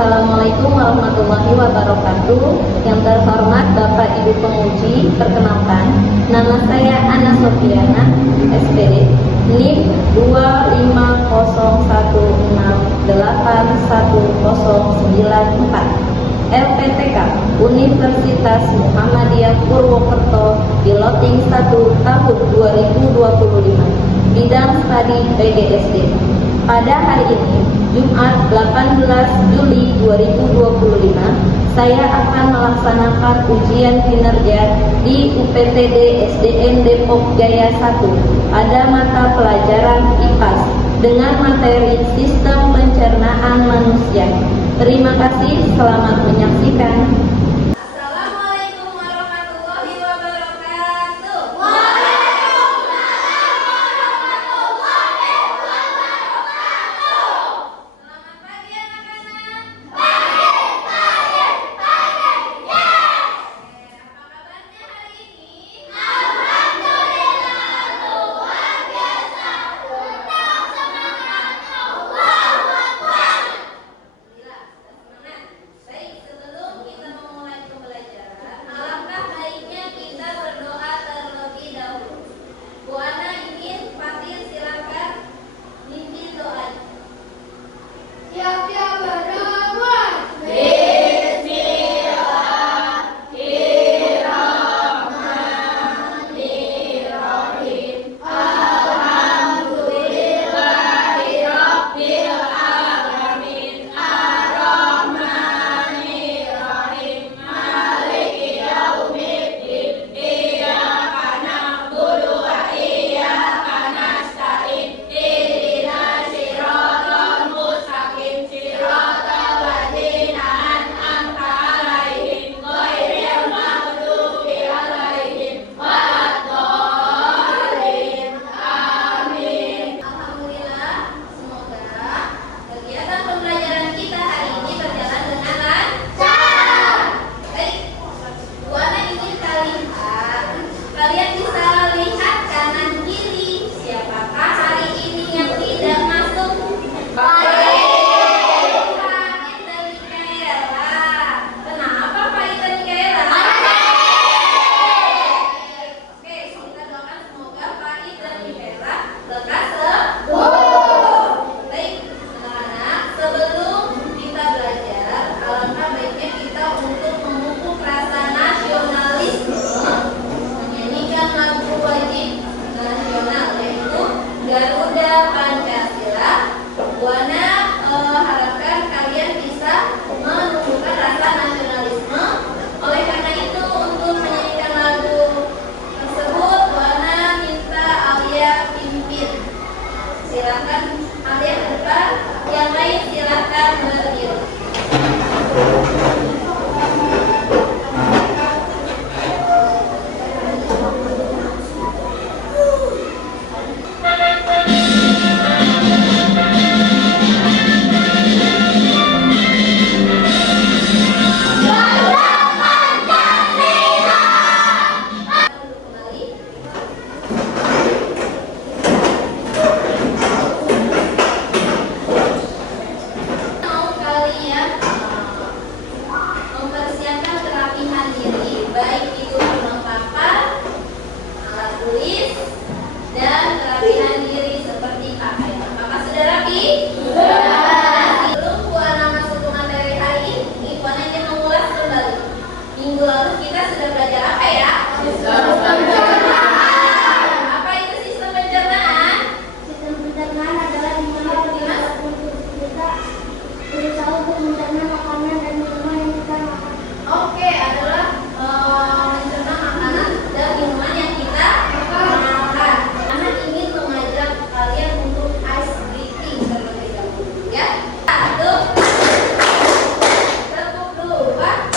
Assalamualaikum warahmatullahi wabarakatuh. Yang terhormat Bapak Ibu penguji, perkenalkan, nama saya Ana Sofiana, SPD, NIM 25016811094, LPTK Universitas Muhammadiyah Purwokerto, Piloting 1 tahun 2025, bidang studi PGSD. Pada hari ini, Jumat 18 Juli 2025, saya akan melaksanakan ujian kinerja di UPTD SDN Depok Jaya 1 pada mata pelajaran IPAS dengan materi Sistem Pencernaan Manusia. Terima kasih, selamat menyaksikan. Garuda Pancasila. Buana harapkan kalian bisa menumbuhkan rasa nasionalisme. Oleh karena itu, untuk menyanyikan lagu tersebut, Buana minta Alia pimpin. Silakan Alia ke depan, yang lain silakan berdiri. Minggu lalu kita sudah belajar apa ya? Sistem pencernaan. Apa itu sistem pencernaan? Sistem pencernaan adalah di mana kita berusaha untuk mencerna makanan dan minuman yang kita makan. Oke, adalah mencerna makanan dan minuman yang kita makan. Anak ingin mengajak kalian untuk ice breathing terlebih dahulu, ya. Satu. Tepuk dua.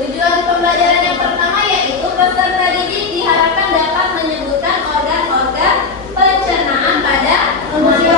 Tujuan pembelajaran yang pertama yaitu peserta didik diharapkan dapat menyebutkan organ-organ pencernaan pada manusia.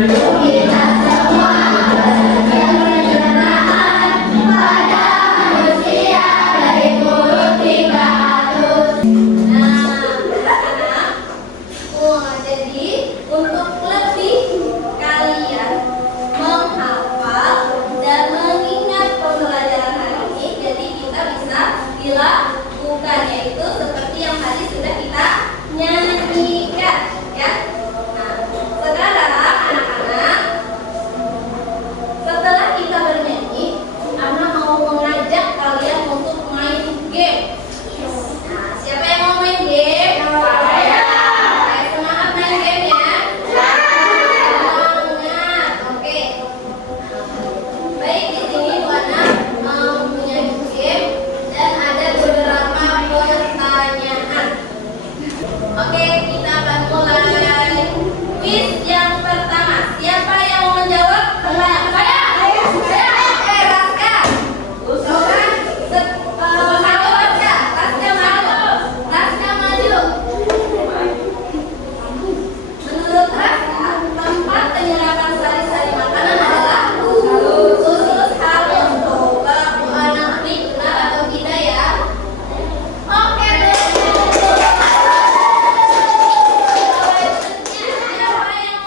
Kita semua bersedia pencernaan pada manusia dari mulut hingga halus. Nah, anak-anak, jadi untuk lebih kalian menghafal dan mengingat pembelajaran hari ini, jadi kita bisa dilakukan, yaitu seperti yang tadi sudah kita nyanyikan, ya. Nah, sekarang anak-anak, setelah kita bernyanyi, Ana mau mengajak kalian untuk main game. Nah, siapa yang mau main game? Saya. Semangat main game ya. Semangat. Oke. Baik, di sini Bu Ana mempunyai game dan ada beberapa pertanyaan. Oke, kita akan mulai quiz yang pertama. Siapa yang mau menjawab pertanyaan? Saya. Oke, Raska. Usulkan. Maju, Raska. Raska maju. Raska maju. Menurut Raska, tempat penyerapan sari-sari makanan adalah khusus halus. Coba Bu Ana klik benar atau tidak ya? Oke, siapa yang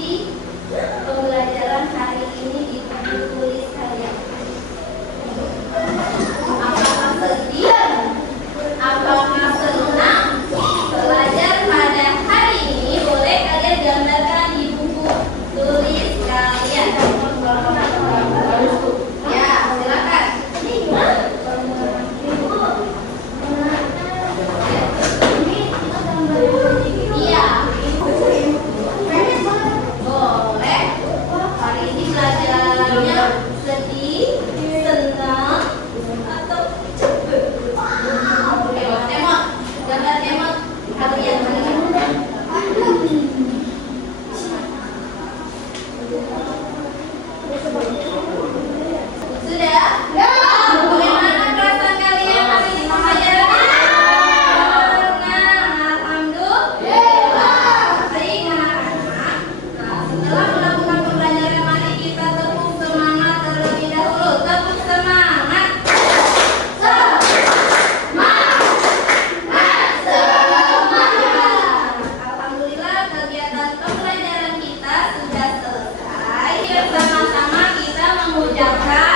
isi pembelajaran hari ini di buku tulis kalian? Apakah sedih? Apakah senang? Belajar pada hari ini boleh kalian gambarkan di buku tulis kalian. Ya, silakan. Iya. Boleh. Hari ini belajarnya sedih, senang, atau cepet. Oke, temot. Gambar temot kalian hari ini. Sudah? Bagaimana perasaan kalian hari ini pembelajarannya? Senang, alhamdulillah. Baik anak-anak. Nah, setelah melakukan pembelajaran, mari kita tepuk semangat terlebih dahulu. Tepuk semangat. Alhamdulillah, kegiatan pembelajaran kita sudah selesai. Bersama-sama kita mengucapkan